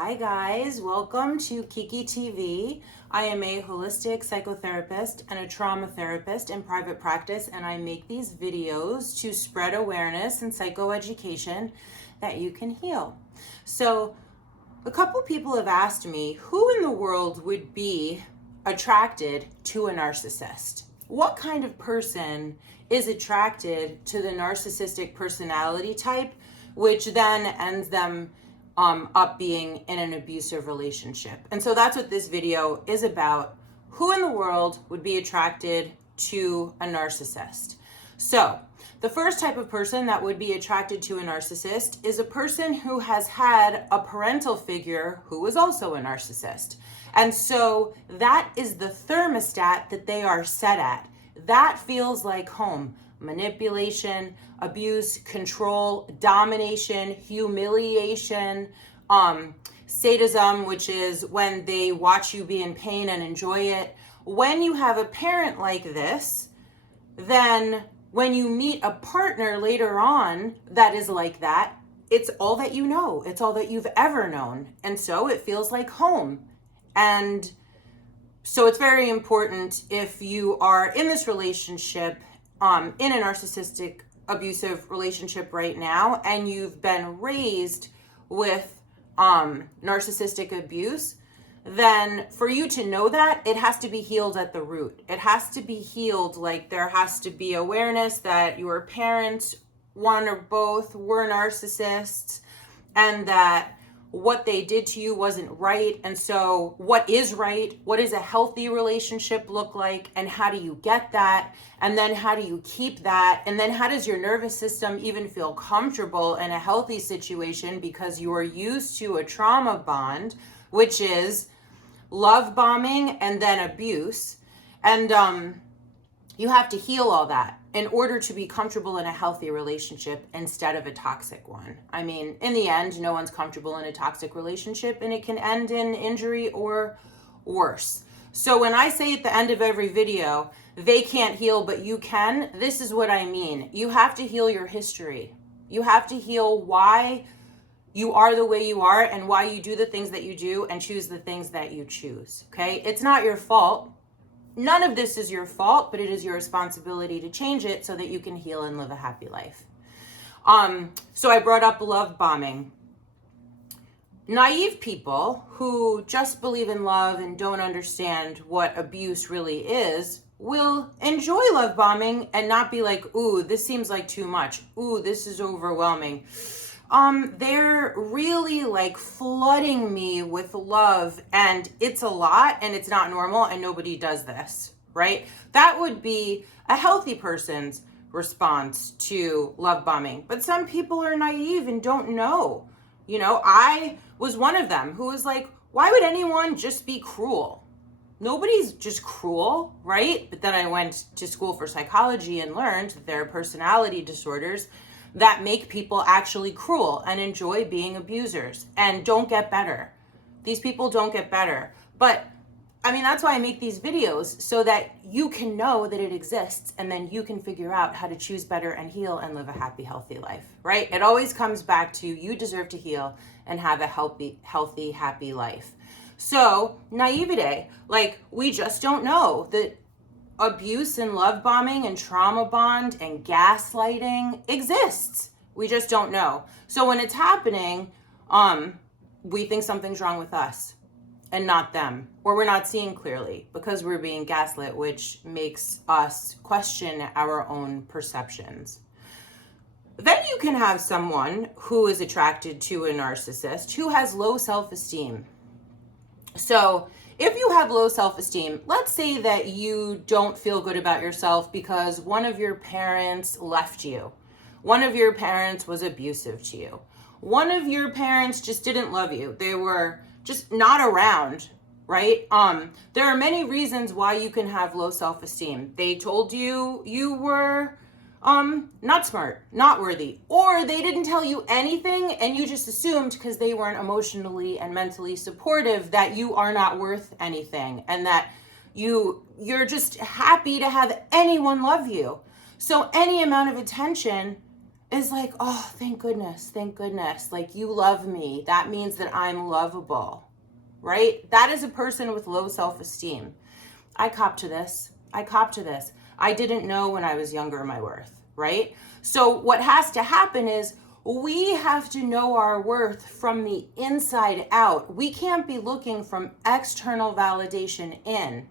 Hi guys, welcome to Kiki TV. I am a holistic psychotherapist and a trauma therapist in private practice, and I make these videos to spread awareness and psychoeducation that you can heal. So a couple people have asked me, who in the world would be attracted to a narcissist? What kind of person is attracted to the narcissistic personality type, which then ends them up being in an abusive relationship? And so that's what this video is about. Who in the world would be attracted to a narcissist? So the first type of person that would be attracted to a narcissist is a person who has had a parental figure who was also a narcissist. And so that is the thermostat that they are set at. That feels like home. Manipulation, abuse, control, domination, humiliation, sadism, which is when they watch you be in pain and enjoy it. When you have a parent like this, then when you meet a partner later on that is like that, it's all that you know. It's all that you've ever known. And so it feels like home. And so it's very important, if you are in this relationship, in a narcissistic abusive relationship right now, and you've been raised with narcissistic abuse, then for you to know that, it has to be healed at the root. It has to be healed. Like, there has to be awareness that your parents, one or both, were narcissists, and that what they did to you wasn't right. And so what is right? What does a healthy relationship look like? And how do you get that? And then how do you keep that? And then how does your nervous system even feel comfortable in a healthy situation, because you are used to a trauma bond, which is love bombing and then abuse. And you have to heal all that in order to be comfortable in a healthy relationship instead of a toxic one. I mean, in the end, no one's comfortable in a toxic relationship, and it can end in injury or worse. So when I say at the end of every video, they can't heal, but you can, this is what I mean. You have to heal your history. You have to heal why you are the way you are and why you do the things that you do and choose the things that you choose, okay? It's not your fault. None of this is your fault, but it is your responsibility to change it so that you can heal and live a happy life. So I brought up love bombing. Naive people who just believe in love and don't understand what abuse really is will enjoy love bombing and not be like, ooh, this seems like too much. Ooh, this is overwhelming. They're really like flooding me with love, and it's a lot, and it's not normal, and nobody does this, right? That would be a healthy person's response to love bombing. But some people are naive and don't know. You know, I was one of them who was like, why would anyone just be cruel? Nobody's just cruel, right? But then I went to school for psychology and learned that there are personality disorders that make people actually cruel and enjoy being abusers and don't get better. These people don't get better. But I mean, that's why I make these videos, so that you can know that it exists, and then you can figure out how to choose better and heal and live a happy, healthy life, right? It always comes back to you deserve to heal and have a healthy, happy life. So naivete, like, we just don't know that abuse and love bombing and trauma bond and gaslighting exists. We just don't know. So when it's happening, we think something's wrong with us and not them, or we're not seeing clearly because we're being gaslit, which makes us question our own perceptions. Then you can have someone who is attracted to a narcissist who has low self-esteem. So if you have low self-esteem, let's say that you don't feel good about yourself because one of your parents left you. One of your parents was abusive to you. One of your parents just didn't love you. They were just not around, right? There are many reasons why you can have low self-esteem. They told you you were not smart, not worthy, or they didn't tell you anything and you just assumed because they weren't emotionally and mentally supportive that you are not worth anything, and that you're just happy to have anyone love you. So any amount of attention is like, oh, thank goodness, thank goodness. Like, you love me. That means that I'm lovable, right? That is a person with low self-esteem. I cop to this. I didn't know when I was younger my worth, right? So what has to happen is we have to know our worth from the inside out. We can't be looking from external validation in.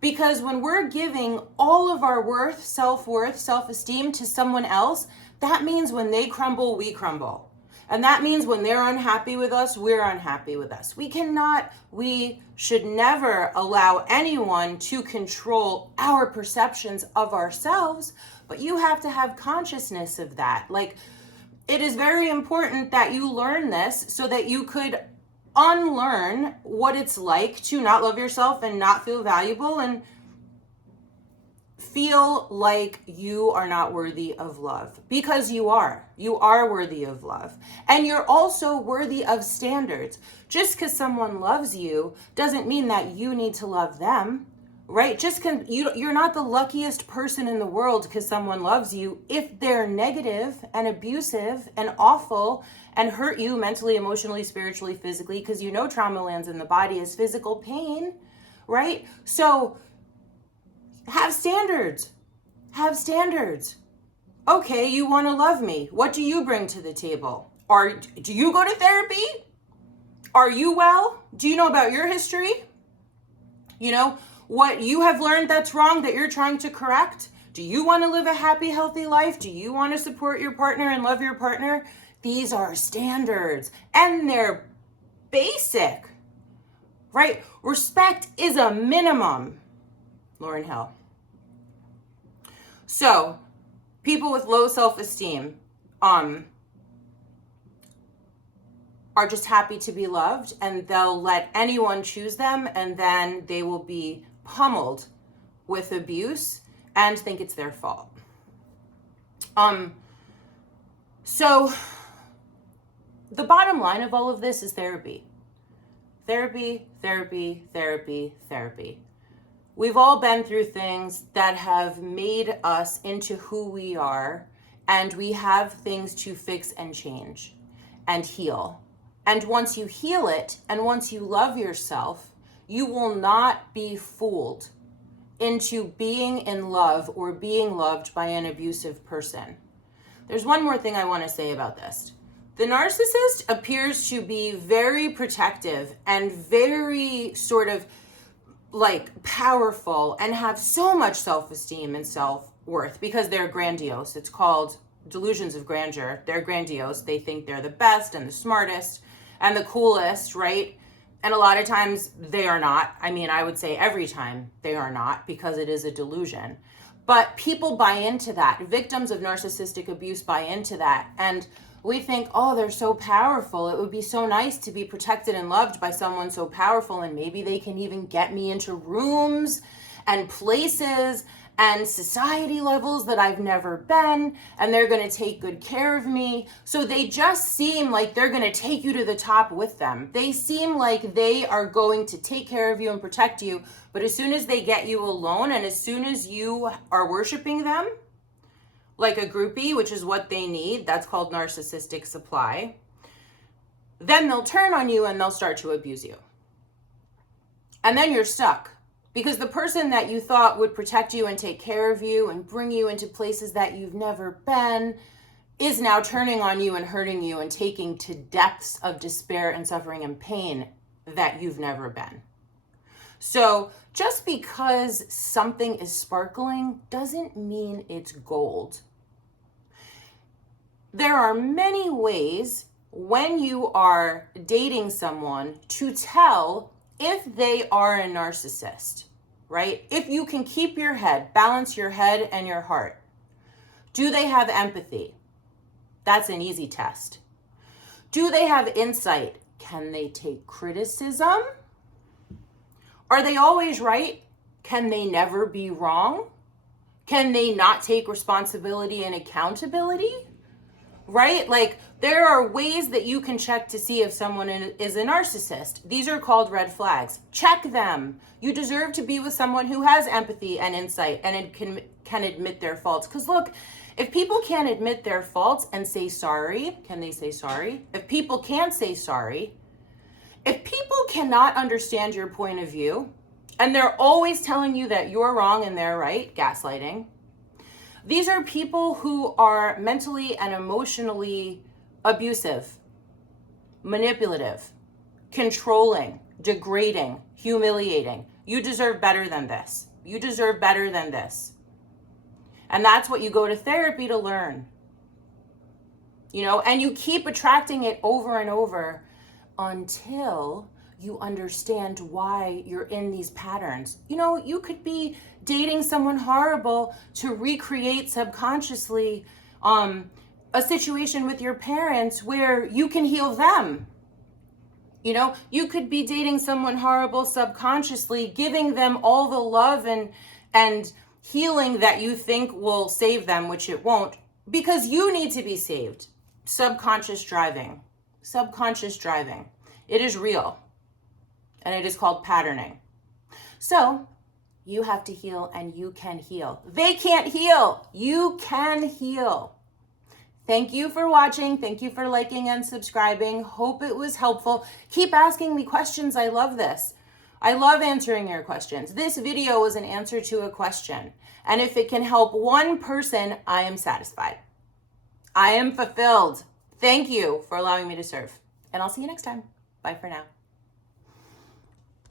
Because when we're giving all of our worth, self-esteem to someone else, that means when they crumble, we crumble. And that means when they're unhappy with us, we're unhappy with us. We should never allow anyone to control our perceptions of ourselves, but you have to have consciousness of that. Like, it is very important that you learn this so that you could unlearn what it's like to not love yourself and not feel valuable and feel like you are not worthy of love, because you are worthy of love, and you're also worthy of standards. Just because someone loves you doesn't mean that you need to love them, right? Just because you're not the luckiest person in the world because someone loves you. If they're negative and abusive and awful and hurt you mentally, emotionally, spiritually, physically, because trauma lands in the body as physical pain, right? So have standards. Okay, you want to love me. What do you bring to the table? Do you go to therapy? Are you well? Do you know about your history? What you have learned that's wrong that you're trying to correct? Do you want to live a happy, healthy life? Do you want to support your partner and love your partner? These are standards, and they're basic, right? Respect is a minimum. Lauryn Hill. So, people with low self-esteem are just happy to be loved, and they'll let anyone choose them, and then they will be pummeled with abuse and think it's their fault. So the bottom line of all of this is therapy. Therapy. We've all been through things that have made us into who we are, and we have things to fix and change and heal. And once you heal it, and once you love yourself, you will not be fooled into being in love or being loved by an abusive person. There's one more thing I want to say about this. The narcissist appears to be very protective and very sort of like powerful and have so much self-esteem and self-worth because they're grandiose. It's called delusions of grandeur. They're grandiose. They think they're the best and the smartest and the coolest, right? And a lot of times they are not. I mean, I would say every time they are not, because it is a delusion. But people buy into that. Victims of narcissistic abuse buy into that. And we think, oh, they're so powerful. It would be so nice to be protected and loved by someone so powerful, and maybe they can even get me into rooms and places and society levels that I've never been, and they're going to take good care of me. So they just seem like they're going to take you to the top with them. They seem like they are going to take care of you and protect you, but as soon as they get you alone, and as soon as you are worshiping them, like a groupie, which is what they need, that's called narcissistic supply, then they'll turn on you and they'll start to abuse you. And then you're stuck, because the person that you thought would protect you and take care of you and bring you into places that you've never been is now turning on you and hurting you and taking to depths of despair and suffering and pain that you've never been. So just because something is sparkling doesn't mean it's gold. There are many ways when you are dating someone to tell if they are a narcissist, right? If you can keep your head, balance your head and your heart. Do they have empathy? That's an easy test. Do they have insight? Can they take criticism? Are they always right? Can they never be wrong? Can they not take responsibility and accountability? right? Like, there are ways that you can check to see if someone is a narcissist. These are called red flags. Check them. You deserve to be with someone who has empathy and insight and can admit their faults. Because look, if people can't admit their faults and say sorry, can they say sorry? If people can't say sorry, if people cannot understand your point of view, and they're always telling you that you're wrong and they're right, gaslighting, these are people who are mentally and emotionally abusive, manipulative, controlling, degrading, humiliating. You deserve better than this. You deserve better than this. And that's what you go to therapy to learn. And you keep attracting it over and over until you understand why you're in these patterns. You could be dating someone horrible to recreate subconsciously a situation with your parents where you can heal them. You could be dating someone horrible subconsciously, giving them all the love and healing that you think will save them, which it won't, because you need to be saved. Subconscious driving. It is real. And it is called patterning. So you have to heal, and you can heal. They can't heal. You can heal. Thank you for watching. Thank you for liking and subscribing. Hope it was helpful. Keep asking me questions. I love this. I love answering your questions. This video was an answer to a question. And if it can help one person, I am satisfied. I am fulfilled. Thank you for allowing me to serve. And I'll see you next time. Bye for now.